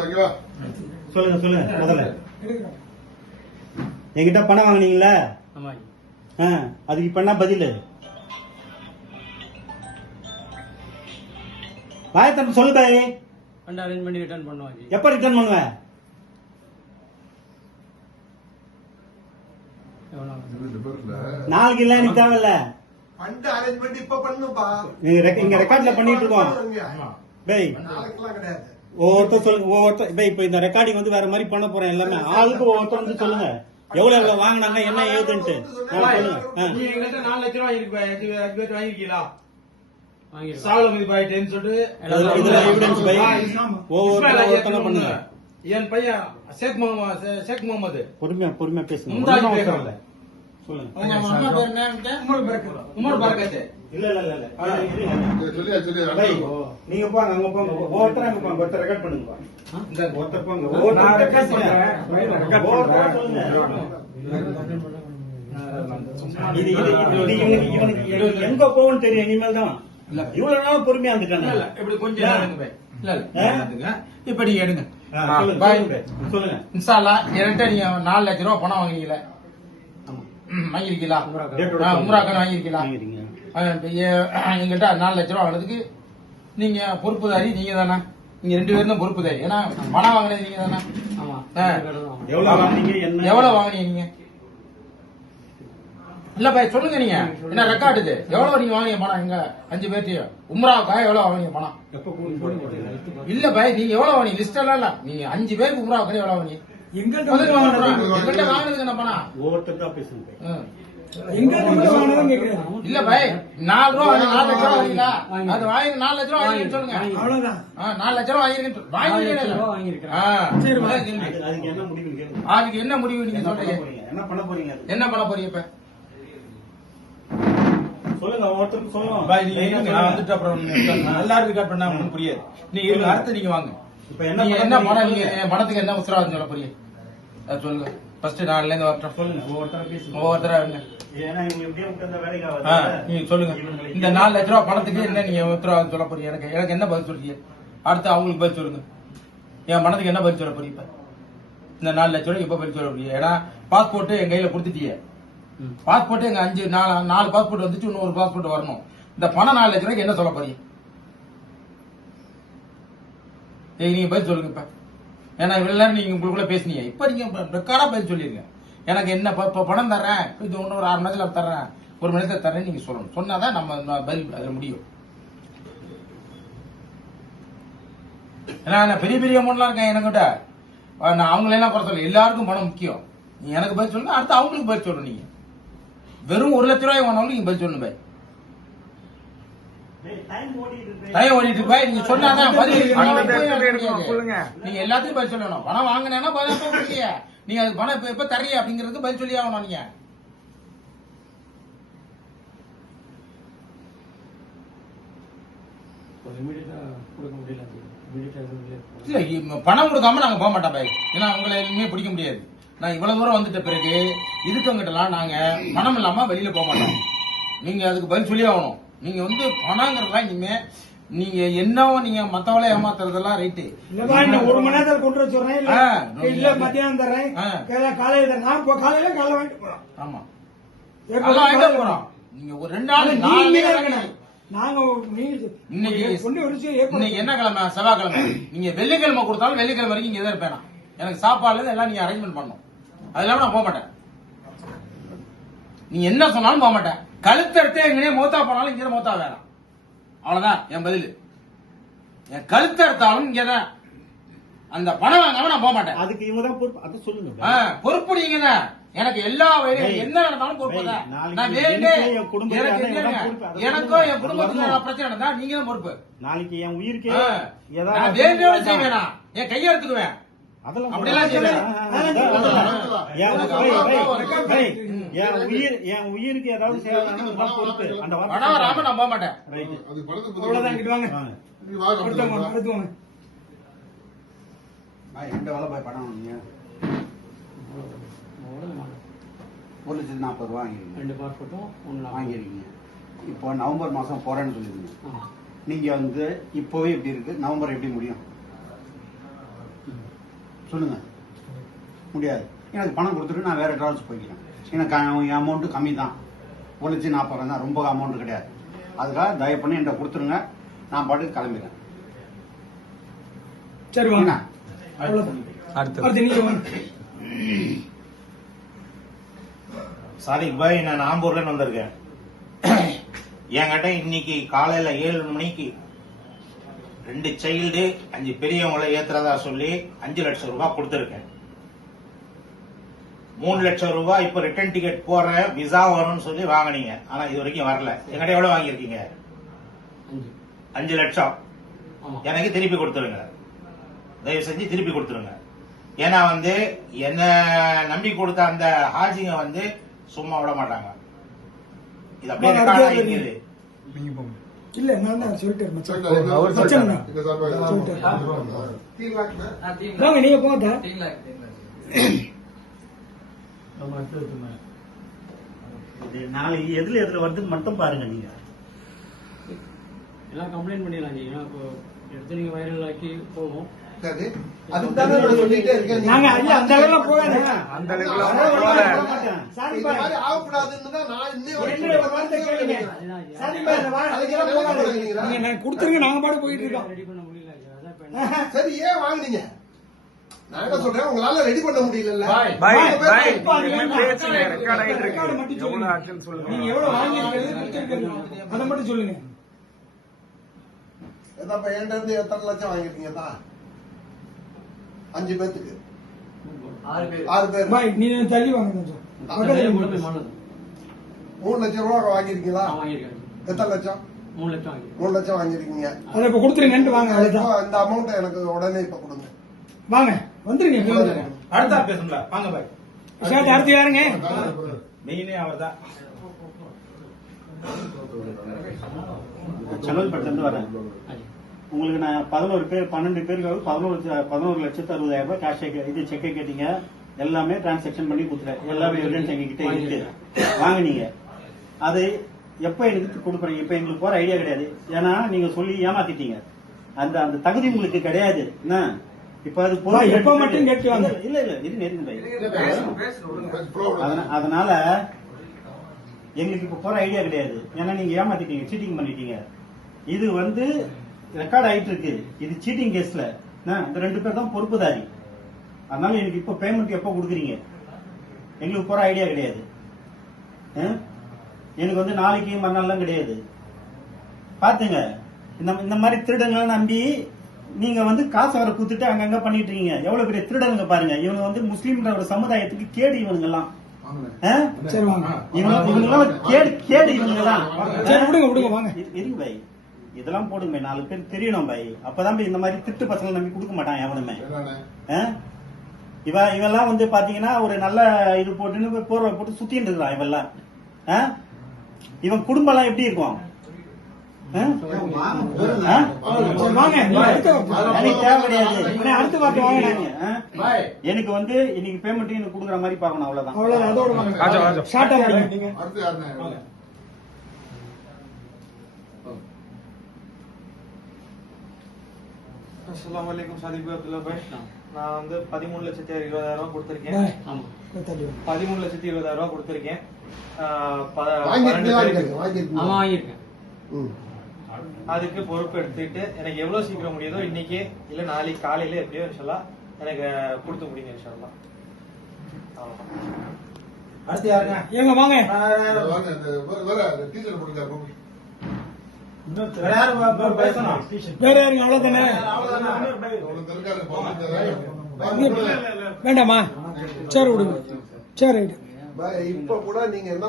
சொல்லுங்க சொல்லுங்க முதல்ல. என்கிட்ட பணம் வாங்குனீங்களா? அதுக்கு இப்ப என்ன பதில்? வாயத்தட்டு சொல்லு பாய். அரேஞ்ச் பண்ணி ரிட்டர்ன் பண்ணுவாங்க. எப்ப ரிட்டர்ன் பண்ணுவேன்? நாளைக்கு இல்ல, எனக்கு தேவையில்ல. ஃபண்ட் அரேஞ்ச்மெண்ட் இப்ப பண்ணுப்பா. இங்க ரெக்கார்ட்ல பண்ணிட்டு இருக்கோம் பை. ஒவ்வொருத்தர் சொல்லுங்க, ஒவ்வொருத்தர் பை. இப்ப இந்த ரெக்கார்டிங் வந்து வேற மாதிரி பண்ண போறேன் எல்லாமே. ஆளுக்கு ஒவ்வொருத்தர் வந்து சொல்லுங்க எவ்வளவு வாங்கினாங்க என்ன ஏதுன்ட்டு. நீ எங்கிட்ட 4 லட்சம் ரூபாய் இருக்கு பாய். 5 பேர் வாங்கிருக்கீங்களா? சால்வ் மீது பாய் 10 சொல்லிட்டு இதுல எவிடன்ஸ் பை. ஒவ்வொருத்தங்க பண்ணுங்க. என் பையன் ஷேக் முகமது. பொறுமையா பேசுங்க. சொல்லுங்க. உங்க அம்மா பேர் என்ன? உமர் பரக்கத். இல்ல நீங்க போங்க, அங்க போங்க. ஒவ்வொருத்தர் அங்க போங்க. ஒருத்தர் ரெக்கார்ட் பண்ணுங்க. இந்த ஒருத்தர் போங்க. ஒவ்வொருத்தர் பேசுங்க. இது எங்க போகும்னு தெரியும் இனிமேல் தான். இவ்வளவு நாள் பொறுமையா இருந்துட்டாங்க. இப்படி கொஞ்சம் இப்ப நீங்க எடுங்க. சொல்லுங்க. இன்ஷா அல்லாஹ் என்கிட்ட நீங்க 4 லட்சம் ரூபாய் பணம் வாங்கினீங்களா? வாங்கிருக்கீங்களா? உம்ராக்கான வாங்கிருக்கீங்களா? எங்கிட்ட 4 லட்சம் ரூபாய் வாங்கினதுக்கு நீங்க பொறுப்புதாரி நீங்க தானே? நீங்க 2 பேரும் தான் பொறுப்புதாரி. ஏன்னா பணம் வாங்கினது நீங்க தானே? எவ்வளவு வாங்கினீங்க? இல்ல பாய் சொல்லுங்க. நீங்க என்ன ரெக்கார்டு இது? எவ்வளவு நீங்க வாங்கிய பணம்? எங்க 5 பேர்த்தையும் உம்ராவுக்காக எவ்வளவு வாங்கிய பணம்? இல்ல பாய் நீங்க எவ்வளவு வாங்கினீங்க? லிஸ்ட் எல்லாம் இல்ல. நீங்க 5 பேருக்கு உம்ராவுக்காக எவ்வளவு வாங்கினீங்க? எங்கிட்ட வாங்கினதுக்கு என்ன பணம்? ஒவ்வொருத்தர் தான் பேசுங்க. இல்ல பாய் 4 ரூபா 4 லட்சம் ரூபா வாங்கிங்களா? அது வாங்கி 4 லட்சம் ரூபா வாங்கிருக்கேன்னு சொல்லுங்க. அவ்வளவுதான். 4 லட்சம் ரூபா வாங்கிருக்கேன். அதுக்கு என்ன முடிவு நீங்க சொல்றீங்க? என்ன பண்ண போறீங்க? என்ன பண்ண போறீங்க இப்ப சொல்லுங்க. ஒவ்வொருத்தருக்கு சொல்லுங்க பாய். நீங்க நான் வந்துட்டு அப்புறம் எல்லாரும் ரெக்கார்ட் பண்ணா உங்களுக்கு புரியாது. நீங்க இருங்க, அடுத்து நீங்க வாங்க. இப்ப என்ன பணம்? நீங்க என் பணத்துக்கு என்ன உத்தரவாதம் சொல்ல போறீங்க? அது சொல்லுங்க. ஃபர்ஸ்ட் நாள்ல இருந்து வரட்டும். சொல்லுங்க. ஒவ்வொருத்தரா இருங்க. நீங்க சொல்லுங்க. இந்த 4 லட்சம் ரூபாய் பணத்துக்கு என்ன நீங்க உத்தரவாதம் சொல்ல போறீங்க? எனக்கு என்ன பதில் சொல்றீங்க? அடுத்து அவங்களுக்கு பதில் சொல்லுங்க. என் பணத்துக்கு என்ன பதில் சொல்ல போறீங்க? இந்த 4 லட்சம் ரூபாய் இப்ப பதில் சொல்ல போறீங்க. ஏன்னா பாஸ்போர்ட் என் கையில கொடுத்துட்டீங்க. பாஸ்போர்ட் எங்க 4 பாஸ்போர்ட் வந்துச்சு. இன்னொரு பாஸ்போர்ட் வரணும். இந்த பணம் 4 லட்சம் ரூபாய்க்கு என்ன சொல்ல போறீங்க? நீங்க பதில் சொல்லுங்க இப்ப. ஏன்னா இவ்வளவு நீங்க உங்களுக்குள்ள பேசுனீங்க. இப்ப நீங்க ரெக்கார்டா பதில் சொல்லிருங்க. எனக்கு என்ன பணம் தர்றேன், இது ஒண்ணு ஒரு 6 மணி நேரத்துல தர்றேன், 1 மணி நேரத்துல தர்றேன் நீங்க சொல்லணும். சொன்னாதான் நம்ம பதில் அதுல முடியும். ஏன்னா பெரிய பெரிய அமௌண்ட்லாம் இருக்கேன் என்கிட்ட. நான் அவங்களெல்லாம் குறை சொல்ல. எல்லாருக்கும் பணம் முக்கியம். நீங்க எனக்கு பதில் சொல்லுங்க. அடுத்து அவங்களுக்கு பதில் சொல்லணும். நீங்க வெறும் 1 லட்சம் ரூபாய் வாங்கினாலும் நீங்க பதில் சொல்லணும். டைம் ஓடிட்டு பாய். நீங்க சொன்னாதான் பதில். நீங்க எல்லாத்துக்கும் பதில் சொல்லணும். பணம் வாங்கினா பதில். நீங்க அது பணம் எப்ப தர்றீங்க அப்படிங்கறதுக்கு பதில் சொல்லி ஆகணும். நீங்க இல்ல பணம் கொடுக்காம நாங்க போக மாட்டோம் பாய். ஏன்னா உங்களை எதுவுமே பிடிக்க முடியாது. நான் இவ்வளவு தூரம் வந்துட்ட பிறகு இருக்கவங்கிட்டலாம் நாங்க பணம் இல்லாம வெளியில போக மாட்டோம். நீங்க அதுக்கு பதில் சொல்லி ஆகணும். நீங்க வந்து பணங்கிறதெல்லாம் இனிமே நீங்க என்ன நீங்க மத்தவளை ஏமாத்துறதெல்லாம் ரைட்டு. 1 மணி நேரத்தில் கொண்டு வர சொல்றேன். இல்ல மத்தியானம் தர்றேன், காலையில நான் காலையில வாங்கிட்டு போறோம். ஆமா வாங்கிட்டு போறோம். நீங்க ஒரு 2 நாள் நாங்க இன்னைக்கு என்ன கிழமை? செவ்வாய்க்கிழமை. நீங்க வெள்ளிக்கிழமை கொடுத்தாலும் வெள்ளிக்கிழமை வரைக்கும் இங்க தான் இருப்பேன். எனக்கு சாப்பாடு எல்லாம் நீங்க அரேஞ்ச்மெண்ட் பண்ணணும். அது இல்லாம நான் போக மாட்டேன். நீங்க என்ன சொன்னாலும் போக மாட்டேன். கழுத்தெடுத்து எங்கேயே மூத்தா போனாலும் இங்கே மூத்தா வேணாம். அவ்வளவுதான் என் பதில். என் கழுத்தெடுத்தாலும் இங்கதான். அந்த பணம் வாங்காம நான் போக மாட்டேன். அதுக்கு இவங்க தான் பொறுப்பு. அதை சொல்லுங்க. பொறுப்பு நீங்க தான். எனக்கு எல்லா என்ன நடந்தாலும் பொறுப்பு தான். நான் எனக்கும் என் குடும்பத்துக்கு பிரச்சனை நடந்தா நீங்க தான் பொறுப்பு. நாளைக்கு என் உயிருக்கு நான் வேண்டியோட செய்வேனா? என் கையை எடுத்துக்குவேன். அப்படியெல்லாம் என் உயிருக்கு ஏதாவது பொறுப்பு. அந்த பணம் வராம நான் போக மாட்டேன். எந்த வேலை போய் பணம் வாங்க 1,40,000 வாங்கிருக்கீங்க. இப்போ நவம்பர் மாசம் போறேன்னு சொல்லிருக்கீங்க. நீங்க வந்து இப்பவே எப்படி இருக்கு? நவம்பர் எப்படி முடியும்? சொல்லுங்க. முடியாது. எனக்கு பணம் கொடுத்துட்டு நான் வேற டிராவல்ஸ் போய்க்கிறேன். எனக்கு அமௌண்ட்டு கம்மி தான், 1,40,000 தான், ரொம்ப அமௌண்ட் கிடையாது. அதுக்காக தயவு பண்ணி என்கிட்ட கொடுத்துருங்க, நான் பாட்டுக்கு கிளம்பிடுறேன். சரி வாங்க. என்ன? அவ்வளவுதான். அடுத்து நீங்க வாங்க. சாதிக் பாய், நான் ஆம்பூர்ல வந்திருக்கேன். என்கிட்ட இன்னைக்கு காலையில 7 மணிக்கு 2 சைல்டு 5 பெரியவங்களை ஏத்துறதா சொல்லி 5 லட்சம் ரூபாய் கொடுத்திருக்கேன். 3 லட்சம் ரூபாய் இப்ப ரிட்டர்ன் டிக்கெட் போடுற விசா வரும்னு சொல்லி வாங்கினீங்க. ஆனா இது வரைக்கும் வரல. என்கிட்ட எவ்வளவு வாங்கியிருக்கீங்க? 5 லட்சம். எனக்கு திருப்பி கொடுத்துருங்க, தயவு செஞ்சு திருப்பி கொடுத்துருங்க. ஏன்னா என்ன நம்பி கொடுத்த அந்த ஹாஜிங்க சும்மா விட மாட்டாங்க. இது அப்படியே ரெக்கார்ட் ஆகிருக்குது. இல்ல நான் தான் சொல்லிட்டேன் மச்சான். வாங்க நீங்க போங்க. இது நாளைக்கு எதுல வருதுன்னு மட்டும் பாருங்க. நீங்க எல்லாம் கம்ப்ளைண்ட் பண்ணிடலாம். ஏன்னா இப்போ எடுத்து நீங்க வைரல் ஆக்கி போவோம். சரி, அதுக்கு தானே நான் சொல்லிட்டே இருக்கேன். நாங்க ஐயா அந்த அளவுக்கு போகாதீங்க. சாரி இந்த பாய், மாதிரி ஆகக்கூடாதுன்னு தான் நான் இன்னைய என்னுடைய ஒரு வார்த்தை கேளுங்க. சாரி பாய், இந்த வார்த்தைக்கெல்லாம் போகாதீங்க. நீங்க எனக்கு கொடுத்துருங்க, நாங்க பாட்டு போயிட்டு இருக்கோம். ரெடி பண்ண முடியல. அதான் இப்ப என்ன சரி, ஏன் வாங்குனீங்க? நான் என்ன சொல்றேன், உங்களால ரெடி பண்ண முடியல. ரெக்கார்டு மட்டும் சொல்லுங்க. நீங்க எவ்வளவு வாங்கியிருக்கீங்க அதை மட்டும் சொல்லுங்க. என்கிட்ட இருந்து எத்தனை லட்சம் வாங்கிருக்கீங்க தான்? 5 பேத்துக்கு 6 பேர். பாய் நீ தள்ளி வாங்க கொஞ்சம். பக்கத்துல முழுமை மானது 3 லட்சம் ரூபாய் வாங்கிருக்கீங்களா? வாங்கியிருக்காங்க. எத்தனை லட்சம்? 3 லட்சம் வாங்கியிருக்காங்க. 3 லட்சம் வாங்கிருக்கீங்க. அதை இப்ப கொடுத்துருங்கன்ட்டு வாங்க. அதுதான் இப்போ இந்த அமௌண்ட் எனக்கு உடனே இப்ப கொடுங்க. வாங்க, வந்துருங்க. அடுத்தா பேசுங்களா? வாங்க பாய். அடுத்து யாருங்க? மெயினே அவர் தான். செங்கல்பட்டுல இருந்து வரேன். உங்களுக்கு நான் 11 பேர் 12 பேருக்கு 11,60,60,000 ரூபாய் கேஷ் இது செக்கை கேட்டீங்க. எல்லாமே டிரான்சாக்சன் பண்ணி கொடுத்துட்டேன். எல்லாமே எவிடன்ஸ் எங்ககிட்ட இருக்கு. வாங்கினீங்க. அது எப்ப எனக்கு கொடுக்குறீங்க? இப்ப எங்களுக்கு போற ஐடியா கிடையாது. ஏன்னா நீங்க சொல்லி ஏமாத்திட்டீங்க. அந்த அந்த தகுதி உங்களுக்கு கிடையாது. என்ன இப்ப அது எப்ப மட்டும் கேட்டு வாங்க. இல்ல இல்ல இது நெருங்க. அதனால எங்களுக்கு இப்ப போற ஐடியா கிடையாது. ஏன்னா நீங்க ஏமாத்திட்டீங்க, சீட்டிங் பண்ணிட்டீங்க. இது ரெக்கார்ட் ஆயிட்டு இருக்கு. இது சீட்டிங் கேஸ்ல இந்த 2 பேர் தான் பொறுப்புதாரி. அதனால எனக்கு இப்ப பேமெண்ட் எப்ப கொடுக்குறீங்க? எங்களுக்கு போற ஐடியா கிடையாது. எனக்கு நாளைக்கு மறுநாள்லாம் கிடையாது. பாத்துங்க, இந்த மாதிரி திருடங்களை நம்பி நீங்க காசு வர குத்துட்டு அங்கங்க பண்ணிட்டு இருக்கீங்க. எவ்வளவு பெரிய திருடனுங்க பாருங்க. இவங்க முஸ்லீம்ன்ற ஒரு சமுதாயத்துக்கு கேடு. இவனுங்க எல்லாம் சரி வாங்க. இவங்க கேடு இவங்க எல்லாம். சரி விடுங்க வாங்க. இருங்க பாய், இதெல்லாம் போடுங்க பாய், 4 பேர் தெரியணும் பாய். அப்பதான் பாய் இந்த மாதிரி திட்டு பசங்களை நம்பி கொடுக்க மாட்டான் எவனுமே. இவெல்லாம் பாத்தீங்கன்னா ஒரு நல்ல இது போட்டுன்னு போர்வை போட்டு சுத்திட்டு இருக்கான் இவெல்லாம். இவன் குடும்பம் எல்லாம் எப்படி இருக்கும்? அடுத்த வார்த்தை வாங்க. எனக்கு இன்னைக்கு பேமெண்ட் எனக்கு கொடுக்குற மாதிரி பாக்கணும். அவ்வளவுதான். அஸ்ஸலாமு அலைக்கும் சாதிக் பாய், அப்துல்லா பாய். நான் 13,20,000 கொடுத்திருக்கேன். 13,20,000 கொடுத்திருக்கேன். வாங்கியிருக்கேன். அதுக்கு பொறுப்பு எடுத்துட்டு எனக்கு எவ்வளவு சீக்கிரம் முடியுதோ இன்னைக்கு இல்ல நாளைக்கு காலையில எப்படியோ இன்ஷால்லா எனக்கு கொடுத்து முடியுங்க இன்ஷால்லா. அடுத்து யாருங்க? ஏங்க வாங்க. வேற யாருங்க? அவ்வளவுதானே? வேண்டாமா? சரி விடுங்க. சரி இப்ப கூட நீங்க என்ன